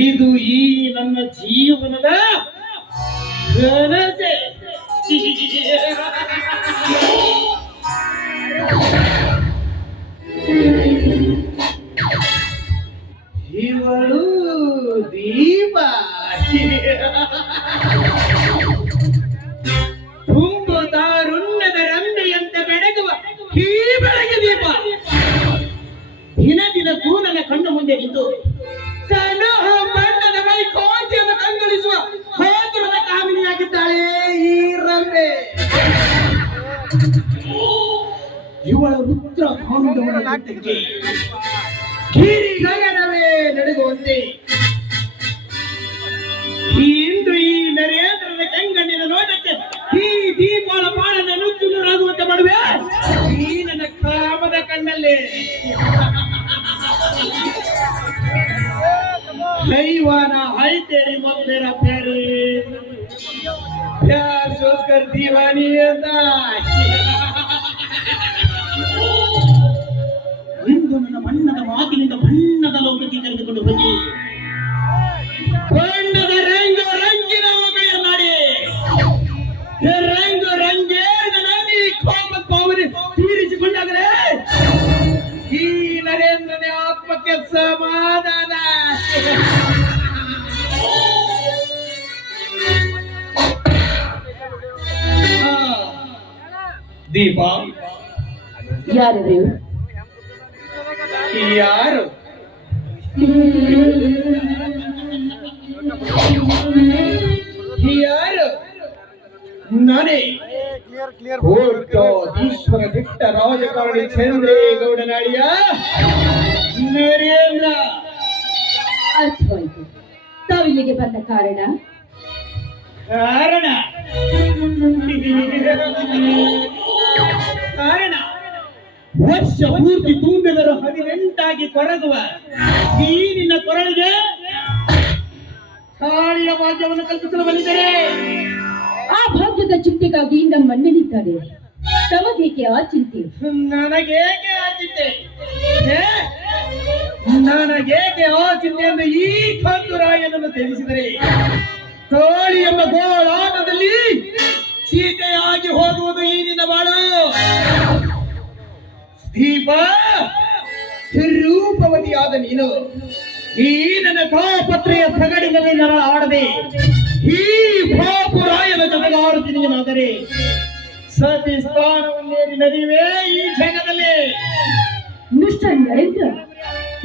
ಇದು ಈ ನನ್ನ ಜೀವನದ ಕನಸೆ. ಇವಳು ದೀಪ ತುಂಬ ತಾರುಣ್ಯದ ರಂಬೆಯಂತೆ ಬೆಳಗುವ ಈ ಬೆಳಗ್ಗೆ ದೀಪ ದಿನ ದಿನಕ್ಕೂ ನನ್ನ ಕಣ್ಣು ಮುಂದೆ ನಿಂತು ಬಣ್ಣದ ಮೈ ಕೋಟೆಯನ್ನು ಕಂಗೊಳಿಸುವ ಹೋತುರದ ಕಾಮಿನಿಯಾಗಿದ್ದಾಳೆ ಈ ರಂಬೆ. ಇವಳ ರುದ್ರ ಕಾಂಡವನಕ್ಕೆ ಗಿರಿ ಗಗನವೇ ನಡುಗುವಂತೆ ಇಂದು ಈ ನರೇಂದ್ರನ ಕೆಂಗಣ್ಣಿನ ನೋಟಕ್ಕೆ ಈ ದೀಪಗಳ ಬಾಳನ್ನು ನುಚ್ಚು ನೂರಾಗುವಂತೆ ಮಾಡುವೆ ಈ ನನ್ನ ಕಾಮದ ಕಣ್ಣಲ್ಲಿ. दीवाना है तेरी मत मेरा प्यारे प्यार सोच कर दीवानी ಇಂದು ನನ್ನ ಬಣ್ಣದ ಮಾತಿನಿಂದ ಬಣ್ಣದ ಲೋಕಕ್ಕೆ ಕರೆದುಕೊಂಡು ಹೋಗಿ ಬಣ್ಣದ ರಂಗು ರಂಗಿನ ಮಗಳ ಮಾಡಿ ರಂಗು ರಂಗೇರಿದ ನನ್ನಿ ಕೋಮ ಕೋಮನೆ ತೀರಿಸಿಕೊಂಡಾದರೆ ಈ ನರೇಂದ್ರನ ಆತ್ಮಕ್ಕೆ ಸಮಾಧಾನ. ದೀಪ ಯಾರು ಯಾರು ಯಾರು ನಾನೇ ಈಶ್ವರ ಬಿಟ್ಟ ರಾಜಕಾರಣಿ ಚಂದ್ರೇಗೌಡನಾಡಿಯ ನರೇಂದ್ರ. ಅರ್ಥವಾಯಿತು. ತಾವು ಇಲ್ಲಿಗೆ ಬಂದ ಕಾರಣ ಕಾರಣ ವರ್ಷ ಪೂರ್ತಿ ತುಂಬಿದರು 18 ಕೊರಗುವ ಈ ನಿನ್ನ ಕೊರಳಿಗೆ ತಾಳಿಯ ಭಾಗ್ಯವನ್ನು ಕಲ್ಪಿಸಲು ಬಂದಿದ್ದಾರೆ. ಆ ಭಾಗ್ಯದ ಚಿಂತೆಗಾಗಿ ನಮ್ಮಣ್ಣನಿದ್ದಾರೆ. ತಮಗೇಕೆ ಆ ಚಿಂತೆ? ನನಗೇಕೆ ಆ ಚಿಂತೆ? ನನಗೇಕೆ ಆ ಚಿಂತೆ ಎಂದು ಈ ಕಂದುರಾಯನನ್ನು ತಿಳಿಸಿದರೆ ತೋಳಿ ಎಂಬ ಗೋಳಾಟದಲ್ಲಿ ಚೀತೆಯಾಗಿ ಹೋಗುವುದು ಈ ನಿನ್ನ ಬಾಳು. ದೀಪ ರೂಪವತಿಯಾದ ನೀನು ಈ ನನ್ನ ಕಾಪತ್ರೆಯ ಸಗಡಿನಲ್ಲಿ ನರ ಆಡದೆ ಈ ಬಾಪುರಾಯನ ಜೊತೆಗಾಡುತ್ತೀನಿಯಾದರೆ ಸತಿ ಸ್ಥಾನವನ್ನೇರಿ ನದಿವೇ ಈ ಜಗದಲ್ಲಿ. ಮಿಸ್ಟರ್ ನರೇಂದ್ರ,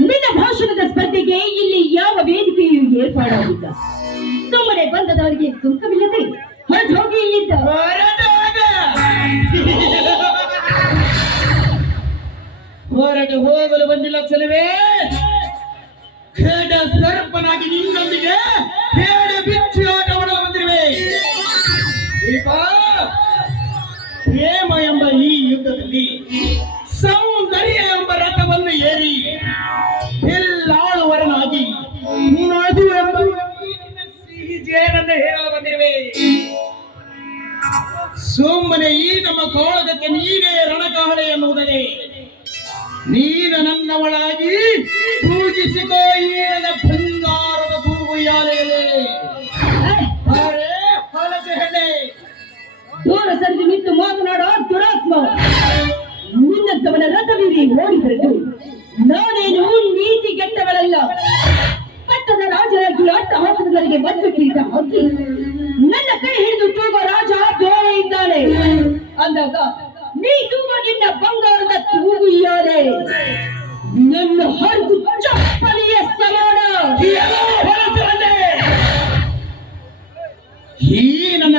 ನಿನ್ನ ಭಾಷಣದ ಸ್ಪರ್ಧೆಗೆ ಇಲ್ಲಿ ಯಾವ ವೇದಿಕೆಯೂ ಏರ್ಪಾಡಾಗಿಲ್ಲ. ಸುಮ್ಮನೆ ಬಂದದವರಿಗೆ ಸುಂಕವಿಲ್ಲದೆ ಹೊರಟು ಹೋಗಿ ಇಲ್ಲಿದ್ದ. ಹೊರಟು ಹೋಗಲು ಬಂದಿಲ್ಲ ಚೆಲುವೆ. ಖೇಡ ಸರ್ಪನಾಗಿ ನಿನ್ನೊಂದಿಗೆ ಹೇಳ ಬಿಚ್ಚಿ ಆಟವಾಡಲು ಬಂದಿರುವೆ. ದೀಪ, ಪ್ರೇಮ ಎಂಬ ಈ ಯುದ್ಧದಲ್ಲಿ ಸೌಂದರ್ಯ ಎಂಬ ರಥವನ್ನು ಏರಿ ಎಲ್ಲಾಳುವರನಾಗಿ ಮಧು ಎಂಬ ಸಿಹಿ ಜೇನನ್ನು ಹೇರಲು ಬಂದಿರುವೆ. ಸುಮ್ಮನೆ ಈ ನಮ್ಮ ಕೋಳಗಕ್ಕೆ ನೀನೇ ರಣಕಾಹಳೆ ಎನ್ನುವುದನೇ ನೀನು ನನ್ನವಳಾಗಿ ಪೂಜಿಸಿಕೋ ಈ ನನ್ನ ಬಂಗಾರದ ತೂಗುಯ್ಯಾಲೆಯೇ. ಹೊಲಸೆ ಹೆಣ್ಣೆ, ದೂರ ಸರಿದು ನಿಂತು ಮಾತನಾಡೋ ದುರಾತ್ಮ. ನಿನ್ನಂತವನ ರಥವೀರಿ ಓಡಿಬರಲು ನಾನೇನು ನೀತಿಗೆಟ್ಟವಳಲ್ಲ. ಪಟ್ಟದ ರಾಜರಾಗಿ ಅಟ್ಟಹಾಸಗಳಿಗೆ ಮದ್ದು ಕಿರೀಟ ಹಾಕಿ ನನ್ನ ಕೈ ಹಿಡಿದು ತೂಗೋ ರಾಜ ಬೇರೆ ಇದ್ದಾನೆ ಅಂದಾಗ ನೀ ತೂಗೋ ನಿನ್ನ ಬಂಗಾರದ ತೂಗುಯ್ಯಾಲೆ ನನ್ನ ಹರಿದು ಚಪ್ಪಲಿಯ ಸಮಾನ. ಈ ನನ್ನ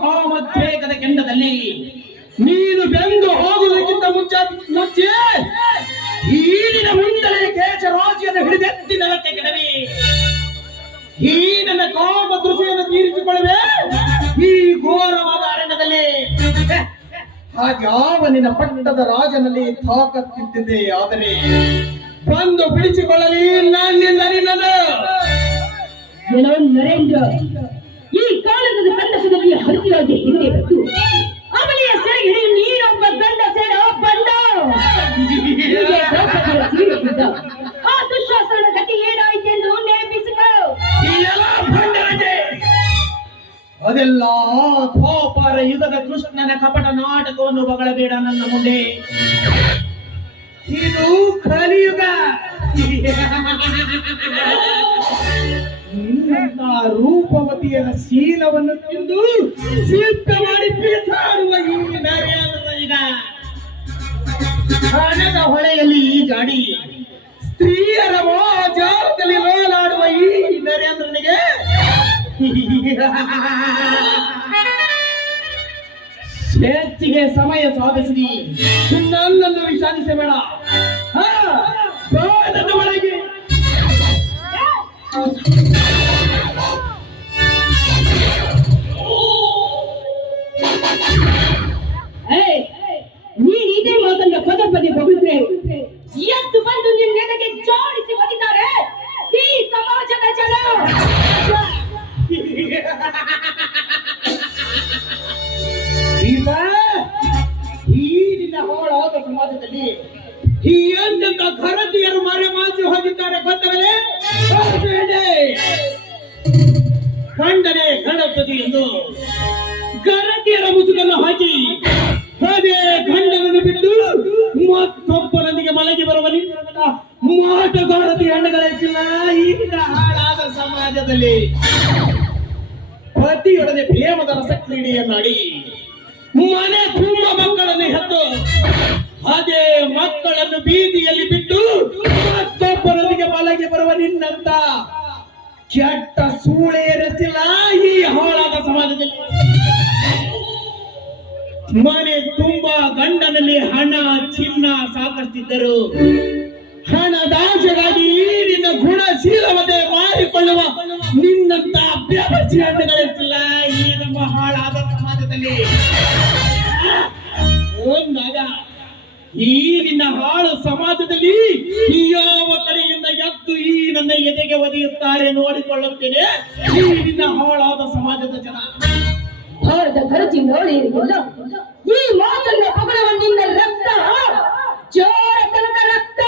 ಕಾಮೋದ್ರೇಕದ ಕೆಂಡದಲ್ಲಿ ನೀನು ಬೆಂದು ಹೋಗುವುದಕ್ಕಿಂತ ಮುಂಚೆ ಈಗಿನ ಮುಂದಲೇ ಕೇಶರಾಶಿಯನ್ನು ಹಿಡಿದೆತ್ತಿ ನೆಲಕ್ಕೆ ಕೆಡವಿ ಈ ನನ್ನ ಕಾಮ ದೃಶ್ಯವನ್ನು ತೀರಿಸಿಕೊಳ್ಳುವೆ ಈ ಘೋರವಾದ ಅರಣ್ಯದಲ್ಲಿ. ಹಾಗ್ಯಾವ ನಿನ್ನ ಪಟ್ಟದ ರಾಜನಲ್ಲಿ ತಾಕತ್ತಿದ್ದೆ. ಆದರೆ ಬಂದು ಬಿಡಿಸಿಕೊಳ್ಳಲಿ ನನ್ನಿಂದ ನಿನ್ನ ನರೇಂದ್ರ ಈ ಕಾಲದ ಕಂದಕದಲ್ಲಿ ಹರಿಯಾಗಿ ಹಿಂದೆ ಬಂದು ಅವಳಿಯ ಸೆರೆಗೆ ನೀನೊಬ್ಬ ಗಂಡ ಸೇರ ಬಂದ ಹೀಗೆ ದ್ರೌಪದಿಯ ಸೀರೆಗಿದ್ದ ಆ ದುಶ್ಯಾಸನ ಗತಿ ಏನಾಯ್ತೆಂದು ನೇಮಿಸಿಕೋ. ಅದೆಲ್ಲ ದ್ವಾಪರ ಯುಗದ ಕೃಷ್ಣನ ಕಪಟ ನಾಟಕವನ್ನು ಬಗಳಬೇಡ ನನ್ನ ಮುಂದೆ. ಇದು ಕಲಿಯುಗ. ನಿನ್ನಂತ ರೂಪವತಿಯರ ಶೀಲವನ್ನು ತಿಂದು ಸಿದ್ಧ ಮಾಡಿ ಬೀಸಾಡುವ ಈ ನರೇಂದ್ರನಿಗ ಹಣದ ಹೊಳೆಯಲ್ಲಿ ಜಾಡಿ ಸ್ತ್ರೀಯರ ಜಾಗದಲ್ಲಿ ಲೋಲಾಡುವ ಈ ನರೇಂದ್ರನಿಗೆ ಹೆಚ್ಚಿಗೆ ಸಮಯ ಸಾಧಿಸಿ ನನ್ನನ್ನು ವಿಷಾದಿಸಬೇಡ. ಬಾಣದ ಒಳಗೆ ನೀನ್ ಇದೇ ಮಾತನ್ನ ಪದೇ ಪದೇ ಬಗಳಿದ್ರೆ ಎದ್ದು ಬಂದು ನಿನ್ನೆಡೆಗೆ ಜೋಡಿಸಿ ಒದಿತಾರೆ ಈ ಸಮಾಜದ ಜನ. ಈ ನಿನ್ನ ಹೋಳಾದ ಸಮಾಜದಲ್ಲಿ ಈ ಎಂತೆಂತ ಘರತಿಯರು ಮರೆಮಾಚಿ ಹೋಗಿದ್ದಾರೆ ಗೊತ್ತವೇ? ಖಂಡನೆ ಗಣಪತಿ ಎಂದು ಘರತಿಯರ ಮುಸುಕನ್ನು ಹಾಕಿ ಅದೇ ಗಂಡನನ್ನು ಬಿಟ್ಟು ಮತ್ತೊಬ್ಬರೊಂದಿಗೆ ಮಲಗಿ ಬರುವ ಮಾಟಗಾರತಿ ಹೆಣ್ಣುಗಳಿಲ್ಲ ಈ ಹಾಳಾದ ಸಮಾಜದಲ್ಲಿ. ಪತಿಯೊಡನೆ ಪ್ರೇಮದ ರಸ ಕ್ರೀಡೆಯನ್ನಾಡಿ ಮನೆ ತುಂಬ ಮಕ್ಕಳನ್ನು ಹೆತ್ತು ಅದೇ ಮಕ್ಕಳನ್ನು ಬೀದಿಯಲ್ಲಿ ಬಿಟ್ಟು ಮತ್ತೊಬ್ಬರೊಂದಿಗೆ ಮಲಗಿ ಬರುವ ನಿನ್ನಂತ ಕೆಟ್ಟ ಸೂಳೆ ಇರುತ್ತಿಲ್ಲ ಈ ಹಾಳಾದ ಸಮಾಜದಲ್ಲಿ. ಮನೆ ತುಂಬಾ ಗಂಡನಲ್ಲಿ ಹಣ ಚಿನ್ನ ಸಾಕಷ್ಟಿದ್ದರು ಹಣದಾಸೆಗಾಗಿ ನಿನ್ನ ಗುಣಶೀಲವತೆ ಮಾರಿಕೊಳ್ಳುವ ನಿನ್ನಂತ ಅಭ್ಯಾಸಿ ಹಣ್ಣುಗಳಿರ್ತಿಲ್ಲ ಈ ನಮ್ಮ ಹಾಳಾದ ಸಮಾಜದಲ್ಲಿ. ಒಂದಾಗ ಈ ನಿನ್ನ ಹಾಳು ಸಮಾಜದಲ್ಲಿ ಯಾವ ಕಡೆಯಿಂದ ಎದ್ದು ಈ ನನ್ನ ಎದೆಗೆ ಒದೆಯುತ್ತಾರೆ ನೋಡಿಕೊಳ್ಳುತ್ತೇನೆ ಈ ನಿನ್ನ ಹಾಳಾದ ಸಮಾಜದ ಜನ. ಭಾರತ ಖರ್ಚಿ ನೋಡಿರಿಲ್ಲ ಈ ಮಾತನ್ನ ಪಗಲವ ನಿನ್ನ ರಕ್ತ ಜೋರತನದ ರಕ್ತ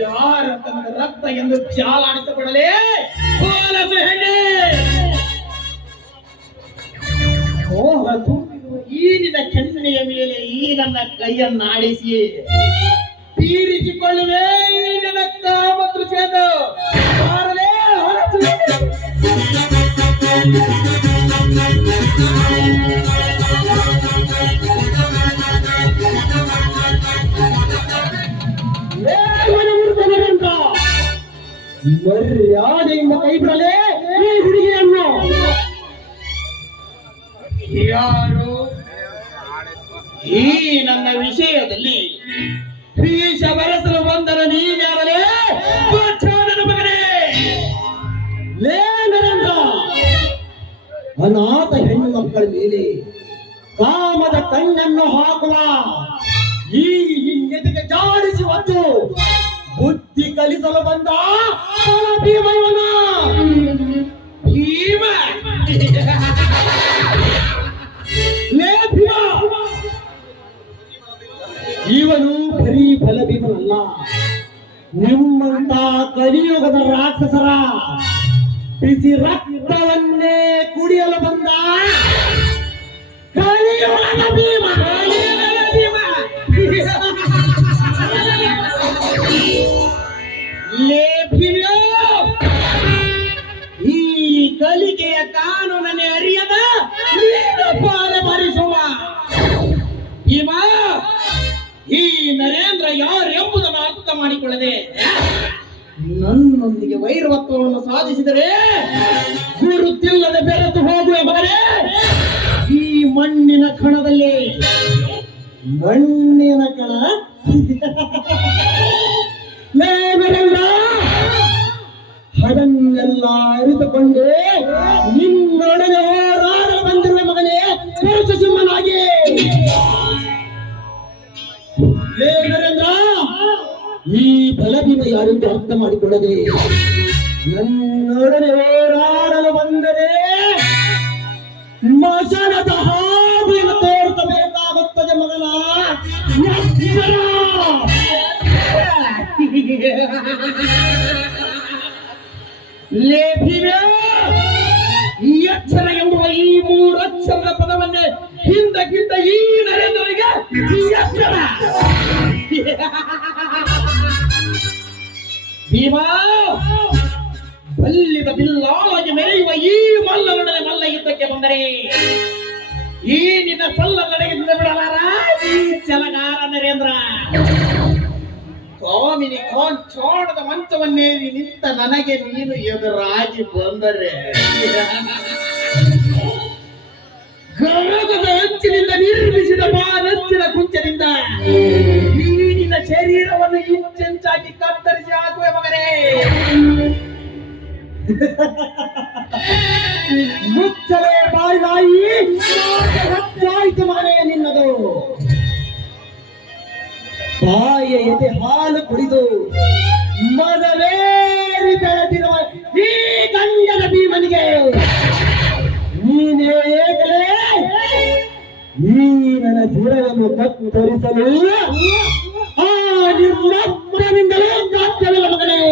ಜಾರತನದ ರಕ್ತ ಎಂದು ಜಾಲಾಡಿಸಬಿಡಲೇ ಹೋಲಸ ಹೆಣ್ಣೆ. ಮೋಹ ತುಂಬಿರುವ ಈ ನಿನ್ನ ಕೆನ್ನೆಯ ಮೇಲೆ ಈ ನನ್ನ ಕೈಯನ್ನಾಡಿಸಿ ತೀರಿಸಿಕೊಳ್ಳುವೆ ಈ ನನ್ನ ಕಾಮ ತೃಷೇತ ಬಾರಲೇ ಹೊರಸು. ಮರ್ಯಾದೆಯಿಂದ ಕೈ ಬಿಡಲೇ ಈ ಹುಡುಗಿಯನ್ನು. ಯಾರು ಈ ನನ್ನ ವಿಷಯದಲ್ಲಿ ಭೀಷ ಬರಸಲು ಬಂದರ ನೀನ್ಯಾರಲೇ ನನ್ನ ಮಗನೇ? ಲೇ ನರೇಂದ್ರ, ಅನಾಥ ಹೆಣ್ಣು ಮಕ್ಕಳ ಮೇಲೆ ಕಾಮದ ಕಣ್ಣನ್ನು ಹಾಕುವ ಈ ನಿನ್ನೆದಕ್ಕೆ ಜಾಡಿಸಿ ಹೊತ್ತು ಬುದ್ಧಿ ಕಲಿಸಲು ಬಂದ ಭೀಮಯ್ಯನ. ಭೀಮ ಲೇ ಭೀಮ, ಇವನು ಬರೀ ಬಲಭೀಮನಲ್ಲ, ನಿಮ್ಮಂತ ಕಲಿಯುಗದ ರಾಕ್ಷಸರ ಬಿಸಿ ರಕ್ತವನ್ನೇ ಕುಡಿಯಲು ಬಂದ ಕಲಿಯುಗದ ಭೀಮ. ಲೇ ಭೀಮ, ಈ ಕಲಿಕೆಯ ಕಾನೂನನ್ನೇ ಅರಿಯದ ಪಾಲ ಭರಿಸುವ ಭೀಮ ಈ ನರೇಂದ್ರ ಯಾರು ಎಂಬುದನ್ನು ಅರ್ಥ ಮಾಡಿಕೊಳ್ಳದೆ ನನ್ನೊಂದಿಗೆ ವೈರತ್ವವನ್ನು ಸಾಧಿಸಿದರೆ ಗುರುತಿಲ್ಲದೆ ಬೆರೆತು ಹೋಗುವ ಮಗನೇ ಈ ಮಣ್ಣಿನ ಕಣದಲ್ಲಿ. ಮಣ್ಣಿನ ಕಣ ಅದನ್ನೆಲ್ಲ ಅರಿತುಕೊಂಡೆ ನಿನ್ನೊಡನೆ ಹೋರಾಡಲು ಬಂದಿರುವ ಮಗನೇ ಪುರುಷ ಸಿಂಹನಾಗಿ. ನರೇಂದ್ರ, ಈ ಬಲಭೀಮ ಯಾರೆಂದು ಅರ್ಥ ಮಾಡಿಕೊಳ್ಳದೆ ನನ್ನೊಡನೆ ಹೋರಾಡಲು ಬಂದರೆ ಮಸಣದ ಹಾವಿನ ತೋರಿಸಬೇಕಾಗುತ್ತದೆ ಮಗನ ಎಚ್ಚರ! ಲೇ ಭೀಮೇ, ಈ ಎಚ್ಚರ ಎಂಬುವ ಈ ಮೂರಕ್ಷರದ ಪದವನ್ನೇ ಹಿಂದಕ್ಕಿಂತ ಈ ನರೇಂದ್ರನಿಗೆ ಈ ಎಚ್ಚರ! ಭೀಮಾ, ಬಲ್ಲಿದ ಬಿಲ್ಲಾಗಿ ಮೆರೆಯುವ ಈ ಮಲ್ಲನೊಡನೆ ಮಲ್ಲ ಯುದ್ಧಕ್ಕೆ ಬಂದರೆ ಈ ನಿನ್ನ ಸಲ್ಲ ನಡೆಯಿಂದ ಬಿಡಲಾರ ಈ ಛಲಗಾರ ನರೇಂದ್ರ. ಸ್ವಾಮಿನಿ ಚಾಣದ ಮಂಚವನ್ನೇರಿ ನಿಂತ ನನಗೆ ನೀನು ಎದುರಾಗಿ ಬಂದರೆ ಗೌರವದ ಅಂಚಿನಿಂದ ನಿರ್ಮಿಸಿದ ಬಾನಂಚಿನ ಕುಂಚದಿಂದ ಈ ನಿನ್ನ ಶರೀರವನ್ನು ಇಂಚೆಂಚಾಗಿ ಕತ್ತರಿಸಿ ಹಾಕುವೆ ಮಗನೇ. ಮುಚ್ಚಲೇ ಬಾಯಿ ಆಯ್ತು ಮಗನೇ ನಿನ್ನದು. ಬಾಯ ಎದೆ ಹಾಲು ಕುಡಿದು ಮೊದಲೇರಿ ಬೆಳೆದಿರುವ ಈ ಗಂಡನ ಭೀಮನಿಗೆ ನೀನೇ ಏಕಲೇ ಈ ನನ್ನ ಜೀವನವನ್ನು ಕತ್ತರಿಸಲು ಆ ನಿಮ್ಮಪ್ಪನಿಂದಲೇ ಸಾಧ್ಯವಿಲ್ಲ ಮಗನೇ.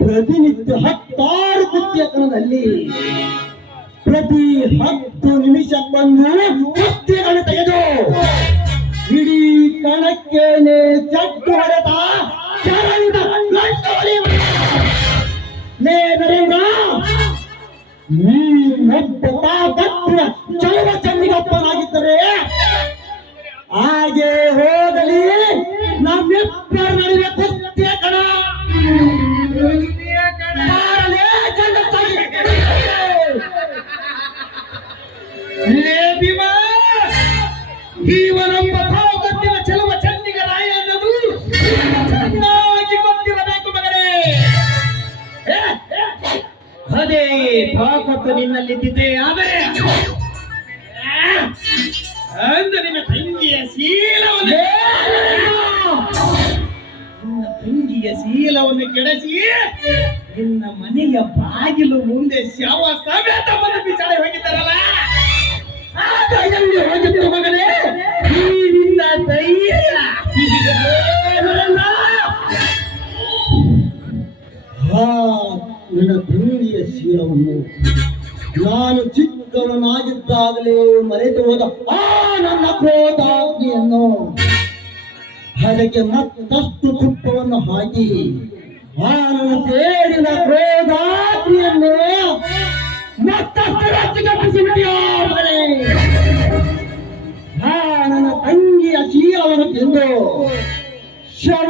ಪ್ರತಿನಿತ್ಯ 16 ಕುತ್ತಿಗೆಗಳಲ್ಲಿ ಪ್ರತಿ 10 ನಿಮಿಷಕ್ಕೊಂದು ಕುತ್ತಿಗೆಗಳು ತೆಗೆದು ಇಡೀ ಕಣಕ್ಕೇನೆ ಚಟ್ಟು ಹೊಡೆದ ಚರಣಿದ ನರೇಂದ್ರ, ನೀನೊಬ್ಬ ತಾಕತ್ತಿನ ಚಲವ ಚಂಡಿಗಪ್ಪನಾಗಿದ್ದರೆ ಹಾಗೆ ಹೋಗಲಿ ನಮ್ಮಿಬ್ಬರ ನಡುವೆ ಕುಸ್ತಿಯ ಕಣ. ಜೀವನೊಬ್ಬ ತಾಕತ್ತಿನ ಚಲವ ಚಂಡಿಗ ರಾಯ ಅನ್ನೋದು ಚೆನ್ನಾಗಿ ಗೊತ್ತಿರಬೇಕು ಮಗನೇ. ಅದೇ ತಾಕತ್ತು ನಿನ್ನಲ್ಲಿದ್ದಿದೆ ಆದರೆ ಅಂದ ನಿನ್ನ ತಂಗಿಯ ಶೀಲವನ್ನು ಕೆಡಿಸಿ ನಿನ್ನ ಮನೆಯ ಬಾಗಿಲು ಮುಂದೆ ಶವ ಸಮೇತ ಬಂದು ಬಿಚಾಡೆ ಹೋಗಿದ್ದಾರಲ್ಲ, ಆಗ ಎಲ್ಲಿ ಹೋಗಿದ್ರು ಮಗನೇ ಈ ನಿನ್ನ ಧೈರ್ಯ? ನಿನ್ನ ತಂಗಿಯ ಶೀಲವನ್ನು ನಾನು ಚಿಕ್ಕವನಾಗಿದ್ದಾಗಲೇ ಮರೆತು ಹೋದ ಆ ನನ್ನ ಕ್ರೋಧಾಗ್ನಿಯನ್ನು ಅದಕ್ಕೆ ಮತ್ತಷ್ಟು ತುಪ್ಪವನ್ನು ಹಾಕಿ ಆ ನನ್ನ ಸೇರಿನ ಕ್ರೋಧಾಗ್ನಿಯನ್ನು ಮತ್ತಷ್ಟು ರಚ್ಚಿಗಟ್ಟಿಸಿಬಿಟ್ಟಿಯೋ ಮಗನೇ. ನನ್ನ ತಂಗಿಯ ಶೀಲವನ್ನು ತಿಂದು ಶವ